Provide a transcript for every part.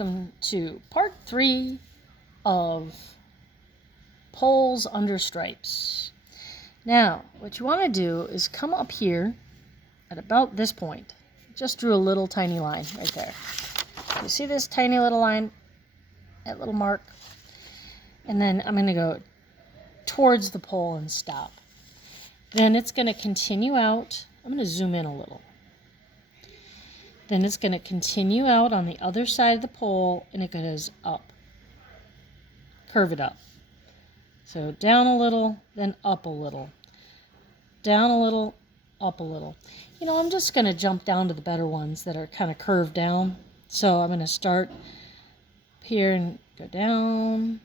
welcome to part 3 of Poles Under Stripes. Now, what you want to do is come up here at about this point. Just drew a little tiny line right there. You see this tiny little line, that little mark? And then I'm going to go towards the pole and stop. Then it's going to continue out. I'm going to zoom in a little. Then it's going to continue out on the other side of the pole, and it goes up. Curve it up. So down a little, then up a little. Down a little, up a little. You know, I'm just going to jump down to the better ones that are kind of curved down. So I'm going to start here and go down,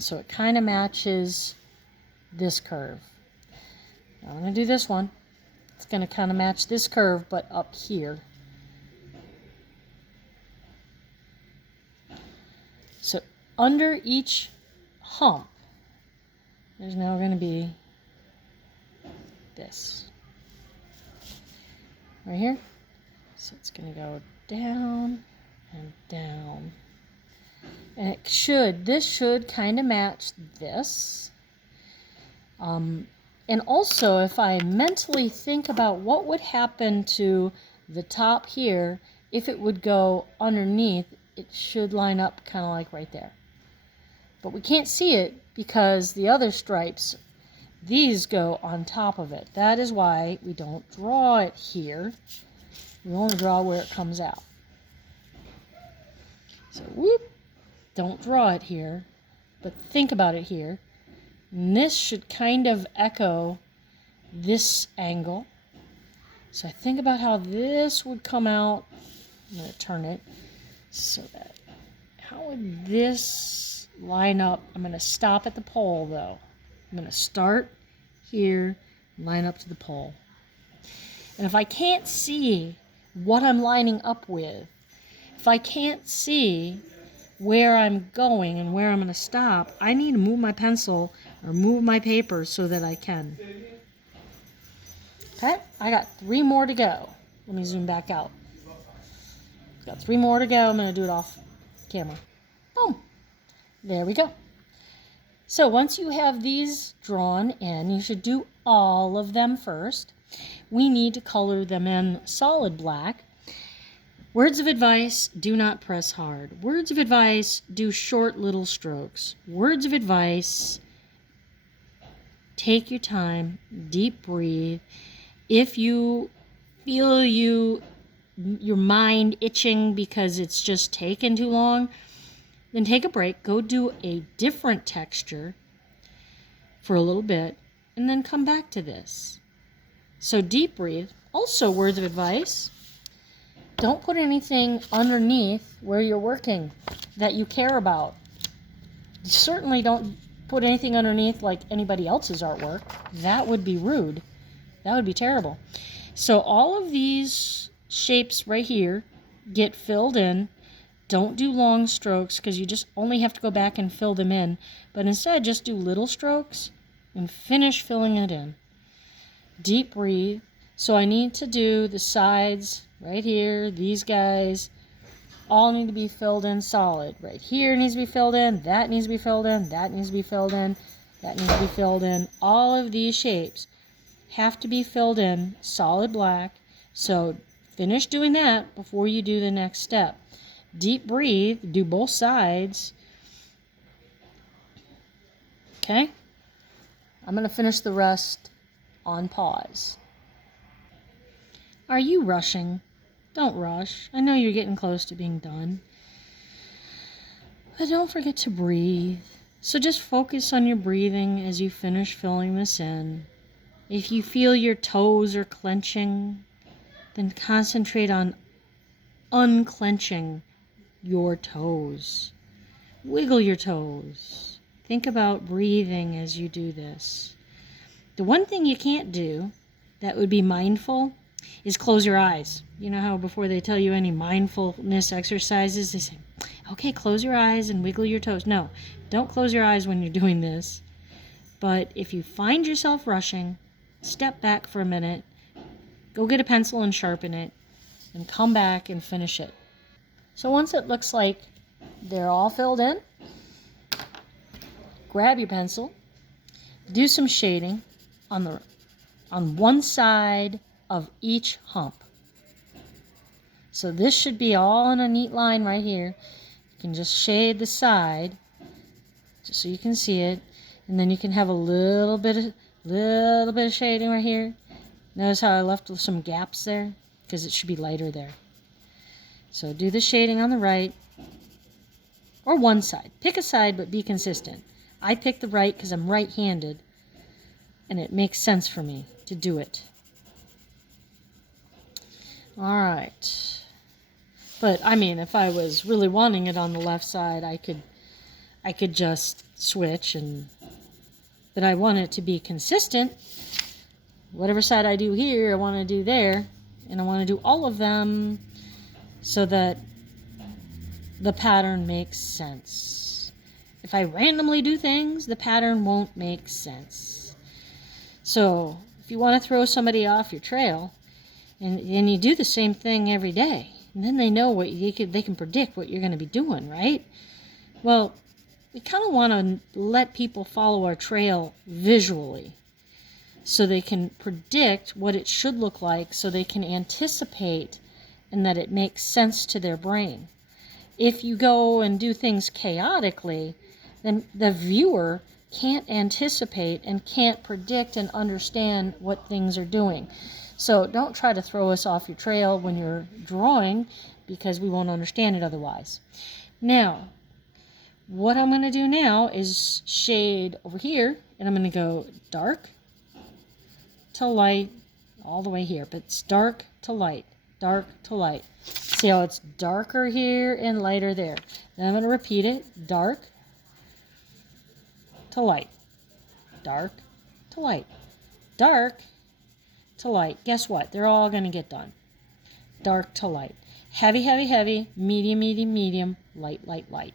so it kind of matches this curve. Now I'm going to do this one. It's going to kind of match this curve, but up here. So under each hump, there's now going to be this. Right here. So it's going to go down and down. And this should kind of match this. And also, if I mentally think about what would happen to the top here, if it would go underneath, it should line up kind of like right there. But we can't see it because the other stripes, these go on top of it. That is why we don't draw it here. We only draw where it comes out. So whoop, don't draw it here, but think about it here. And this should kind of echo this angle. So I think about how this would come out. I'm going to turn it so that, how would this line up? I'm going to stop at the pole though. I'm going to start here, line up to the pole. And if I can't see what I'm lining up with, if I can't see where I'm going and where I'm going to stop, I need to move my pencil or move my paper so that I can. Okay, I got 3 more to go. Let me zoom back out. Got 3 more to go. I'm going to do it off camera. Boom. There we go. So once you have these drawn in, you should do all of them first. We need to color them in solid black. Words of advice, do not press hard. Words of advice, do short little strokes. Words of advice, take your time, deep breathe. If you feel your mind itching because it's just taken too long, then take a break, go do a different texture for a little bit, and then come back to this. So deep breathe. Also, words of advice, don't put anything underneath where you're working that you care about. Certainly don't put anything underneath like anybody else's artwork. That would be rude. That would be terrible. So all of these shapes right here get filled in. Don't do long strokes because you just only have to go back and fill them in. But instead, just do little strokes and finish filling it in. Deep breathe. So I need to do the sides right here. These guys all need to be filled in solid. Right here needs to be filled in. That needs to be filled in. That needs to be filled in. That needs to be filled in. All of these shapes have to be filled in solid black. So finish doing that before you do the next step. Deep breathe, do both sides. Okay? I'm going to finish the rest on pause. Are you rushing? Don't rush. I know you're getting close to being done. But don't forget to breathe. So just focus on your breathing as you finish filling this in. If you feel your toes are clenching, then concentrate on unclenching your toes. Wiggle your toes. Think about breathing as you do this. The one thing you can't do that would be mindful is close your eyes. You know how before they tell you any mindfulness exercises, they say, okay, close your eyes and wiggle your toes. No, don't close your eyes when you're doing this. But if you find yourself rushing, step back for a minute, go get a pencil and sharpen it, and come back and finish it. So once it looks like they're all filled in, grab your pencil, do some shading on one side of each hump. So this should be all in a neat line right here. You can just shade the side just so you can see it, and then you can have a little bit of shading right here. Notice how I left some gaps there because it should be lighter there. So do the shading on the right or one side. Pick a side, but be consistent. I picked the right because I'm right-handed, and it makes sense for me to do it. All right. But I mean, if I was really wanting it on the left side, I could just switch, but I want it to be consistent. Whatever side I do here, I want to do there, and I want to do all of them so that the pattern makes sense. If I randomly do things, the pattern won't make sense. So if you want to throw somebody off your trail, and you do the same thing every day, and then they know they can predict what you're going to be doing, right? Well, we kind of want to let people follow our trail visually so they can predict what it should look like, so they can anticipate and that it makes sense to their brain. If you go and do things chaotically, then the viewer can't anticipate and can't predict and understand what things are doing. So don't try to throw us off your trail when you're drawing, because we won't understand it otherwise. Now, what I'm going to do now is shade over here, and I'm going to go dark to light all the way here, but it's dark to light, dark to light. See how it's darker here and lighter there. Then I'm going to repeat it, dark to light, dark to light, dark to light. Guess what? They're all going to get done. Dark to light. Heavy, heavy, heavy, medium, medium, medium, light, light, light.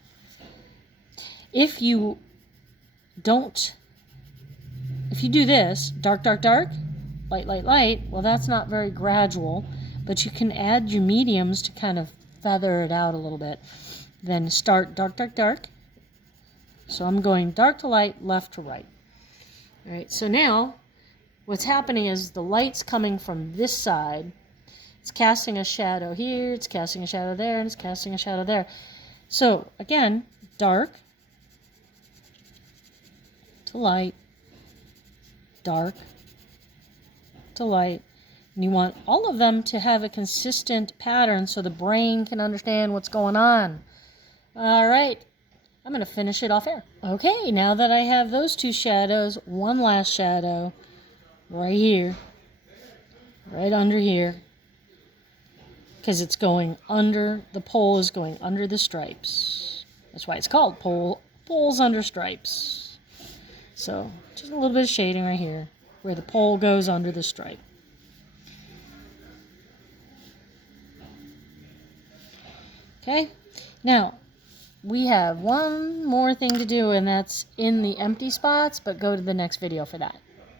If you do this, dark, dark, dark, light, light, light, well, that's not very gradual, but you can add your mediums to kind of feather it out a little bit. Then start dark, dark, dark. So I'm going dark to light, left to right. All right, so now what's happening is the light's coming from this side. It's casting a shadow here, it's casting a shadow there, and it's casting a shadow there. So again, dark to light, dark to light. And you want all of them to have a consistent pattern so the brain can understand what's going on. All right, I'm going to finish it off here. Okay, now that I have those two shadows, one last shadow right here, right under here, because it's going under, the pole is going under the stripes. That's why it's called poles under stripes. So just a little bit of shading right here where the pole goes under the stripe. Okay, now we have one more thing to do, and that's in the empty spots, but go to the next video for that.